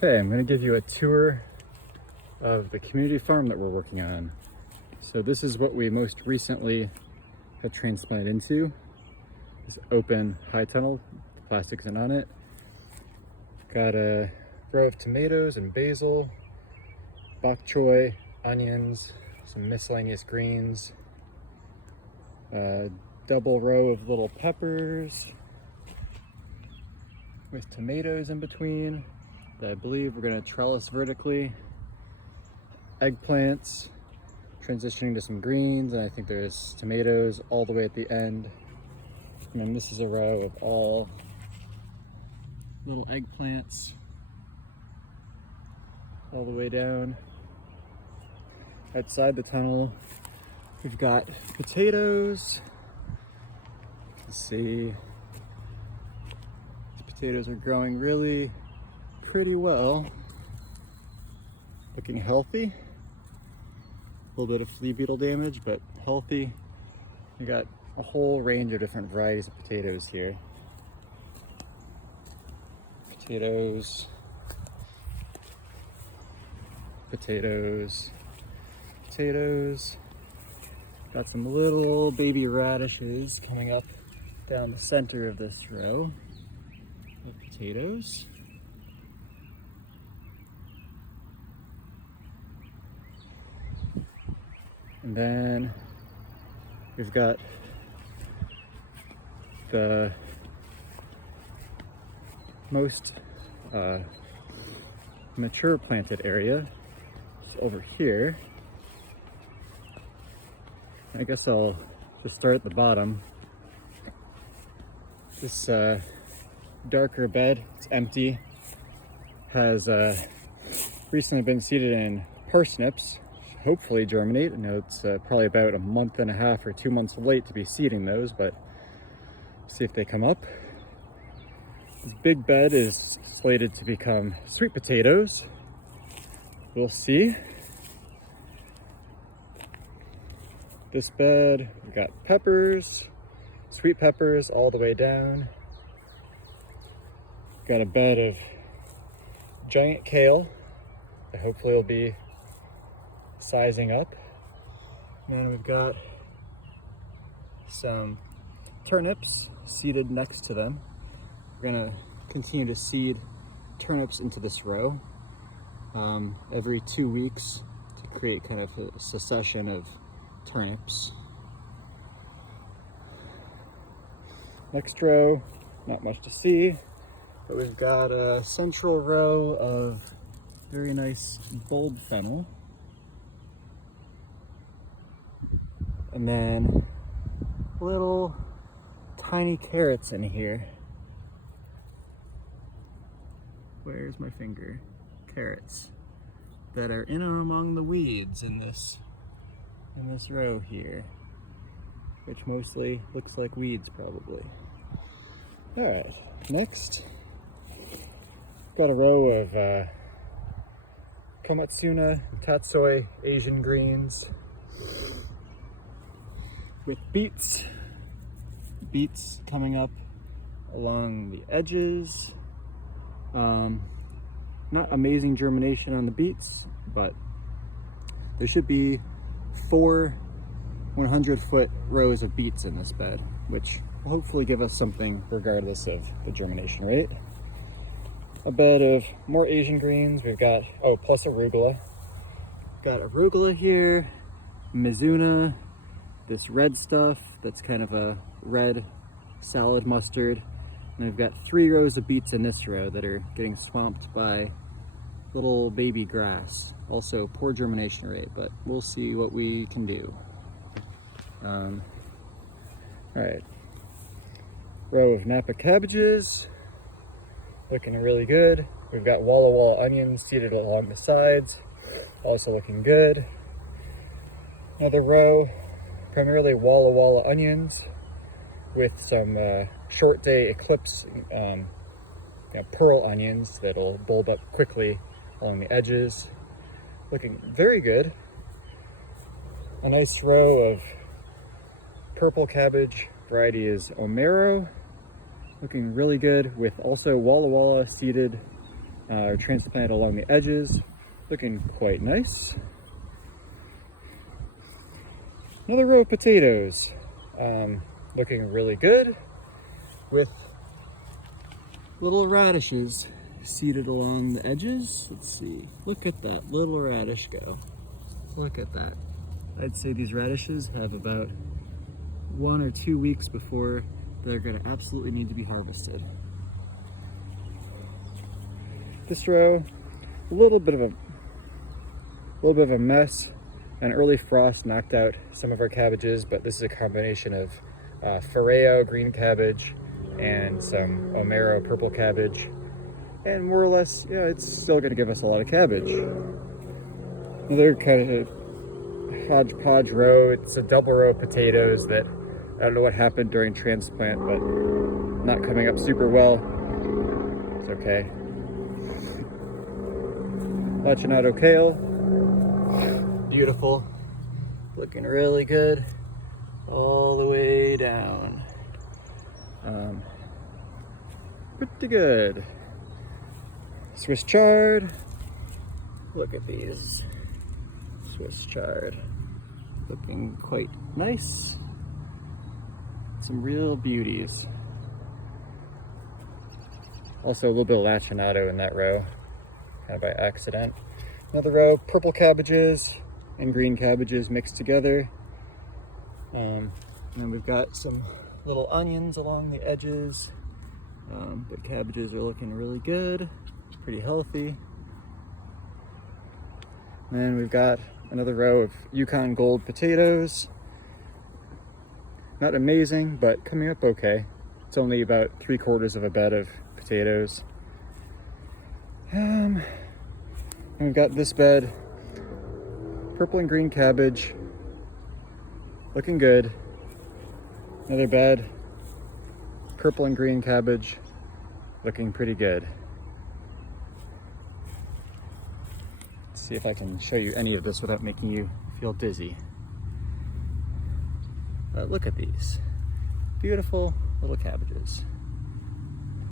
Okay, I'm going to give you a tour of the community farm that we're working on. So this is what we most recently have transplanted into. This open high tunnel, the plastic isn't on it. Got a row of tomatoes and basil, bok choy, onions, some miscellaneous greens, a double row of little peppers with tomatoes in between that I believe we're going to trellis vertically, eggplants, transitioning to some greens, and I think there's tomatoes all the way at the end. And then this is a row of all little eggplants all the way down. Outside the tunnel, we've got potatoes. Let's see. These potatoes are growing really pretty well. Looking healthy. A little bit of flea beetle damage, but healthy. We got a whole range of different varieties of potatoes here. Potatoes, potatoes, potatoes. Got some little baby radishes coming up down the center of this row of potatoes. And then we've got the most mature planted area over here. I guess I'll just start at the bottom. This darker bed, it's empty, has recently been seeded in parsnips. Hopefully germinate. I know it's probably about a month and a half or 2 months late to be seeding those, but see if they come up. This big bed is slated to become sweet potatoes. We'll see. This bed, we've got peppers, sweet peppers all the way down. Got a bed of giant kale that hopefully will be sizing up. And then we've got some turnips seeded next to them. We're gonna continue to seed turnips into this row every 2 weeks to create kind of a succession of turnips. Next row, not much to see, but we've got a central row of very nice bulb fennel. And then little tiny carrots in here. Where's my finger? Carrots that are in among the weeds in this row here, which mostly looks like weeds probably. All right, next, got a row of komatsuna, tatsoi, Asian greens, with beets coming up along the edges. Not amazing germination on the beets, but there should be 4 100-foot rows of beets in this bed, which will hopefully give us something regardless of the germination rate. A bed of more Asian greens. We've got, plus arugula. Got arugula here, mizuna, this red stuff that's kind of a red salad mustard. And we've got 3 rows of beets in this row that are getting swamped by little baby grass. Also poor germination rate, but we'll see what we can do. All right, row of Napa cabbages, looking really good. We've got Walla Walla onions seeded along the sides, also looking good. Another row, primarily Walla Walla onions with some short day eclipse pearl onions that'll bulb up quickly along the edges. Looking very good. A nice row of purple cabbage, variety is Omero. Looking really good with also Walla Walla seeded are transplanted along the edges, looking quite nice. Another row of potatoes, looking really good, with little radishes seeded along the edges. Let's see, look at that little radish go. Look at that. I'd say these radishes have about 1 or 2 weeks before they're gonna absolutely need to be harvested. This row, a little bit of a mess. An early frost knocked out some of our cabbages, but this is a combination of Foreo green cabbage and some Omero purple cabbage. And more or less, yeah, it's still gonna give us a lot of cabbage. Another kind of hodgepodge row. It's a double row of potatoes that I don't know what happened during transplant, but not coming up super well. It's okay. Lacinato kale. Beautiful. Looking really good all the way down. Pretty good. Swiss chard. Look at these. Swiss chard. Looking quite nice. Some real beauties. Also a little bit of lacinato in that row, kind of by accident. Another row, purple cabbages and green cabbages mixed together. And then we've got some little onions along the edges. But cabbages are looking really good, pretty healthy. And then we've got another row of Yukon Gold potatoes. Not amazing, but coming up okay. It's only about 3/4 of a bed of potatoes. And we've got this bed, purple and green cabbage, looking good. Another bed, purple and green cabbage, looking pretty good. Let's see if I can show you any of this without making you feel dizzy. Look at these beautiful little cabbages.